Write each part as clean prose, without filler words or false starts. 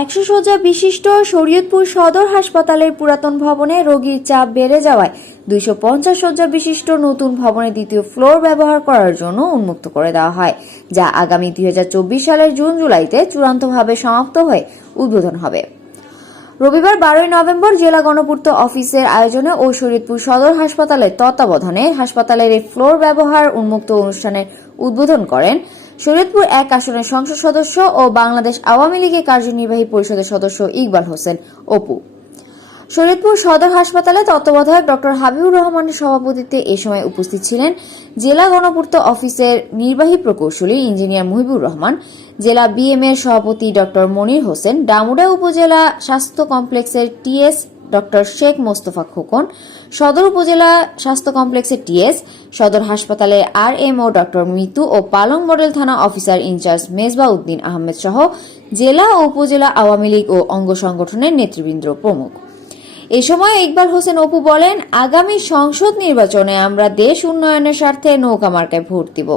100 শয্যা বিশিষ্ট শরীয়তপুর সদর হাসপাতালের পুরাতন ভবনে রোগীর চাপ বেড়ে যাওয়ায় 250 শয্যা বিশিষ্ট নতুন ভবনের দ্বিতীয় ফ্লোর ব্যবহার করার জন্য উন্মুক্ত করে দেওয়া হয়, যা আগামী 2024 সালের জুন-জুলাইতে চূড়ান্তভাবে সমাপ্ত হয়ে উদ্বোধন হবে। রবিবার 12 নভেম্বর জেলা গণপূর্ত অফিসের আয়োজনে ও শরীয়তপুর সদর হাসপাতালের তত্ত্বাবধানে হাসপাতালের এই ফ্লোর ব্যবহার উন্মুক্ত অনুষ্ঠানের উদ্বোধন করেন শরীয়তপুর 1 আসনের সংসদ সদস্য ও বাংলাদেশ আওয়ামী লীগের কার্যনির্বাহী পরিষদের সদস্য ইকবাল হোসেন অপু। শরীয়তপুর সদর হাসপাতালে তত্ত্বাবধায়ক ডক্টর হাবিবুর রহমানের সভাপতিত্বে এ সময় উপস্থিত ছিলেন জেলা গণপূর্ত অফিসের নির্বাহী প্রকৌশলী ইঞ্জিনিয়ার মুহিবুর রহমান, জেলা বিএমএর সভাপতি ডক্টর মনির হোসেন, ডামুডা উপজেলা স্বাস্থ্য কমপ্লেক্সের টিএস ডক্টর শেখ মোস্তফা খোকন, সদর উপজেলা স্বাস্থ্য কমপ্লেক্সের টিএস, সদর হাসপাতালের আরএমও ডক্টর মিতু ও পালং মডেল থানা অফিসার ইনচার্জ মেজবা উদ্দিন আহমেদ সহ জেলা ও উপজেলা আওয়ামী লীগ ও অঙ্গ সংগঠনের নেতৃবৃন্দ প্রমুখ। এ সময় ইকবাল হোসেন অপু বলেন, আগামী সংসদ নির্বাচনে আমরা দেশ উন্নয়নের স্বার্থে নৌকা মার্কায় ভোট দিব।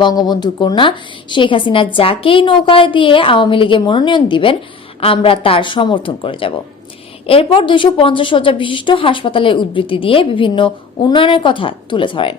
বঙ্গবন্ধুর কন্যা শেখ হাসিনা যাকেই নৌকায় দিয়ে আওয়ামী লীগে মনোনয়ন দিবেন, আমরা তার সমর্থন করে যাব। এরপর 250 শয্যা বিশিষ্ট হাসপাতালের উদ্বৃত্তি দিয়ে বিভিন্ন উন্নয়নের কথা তুলে ধরেন।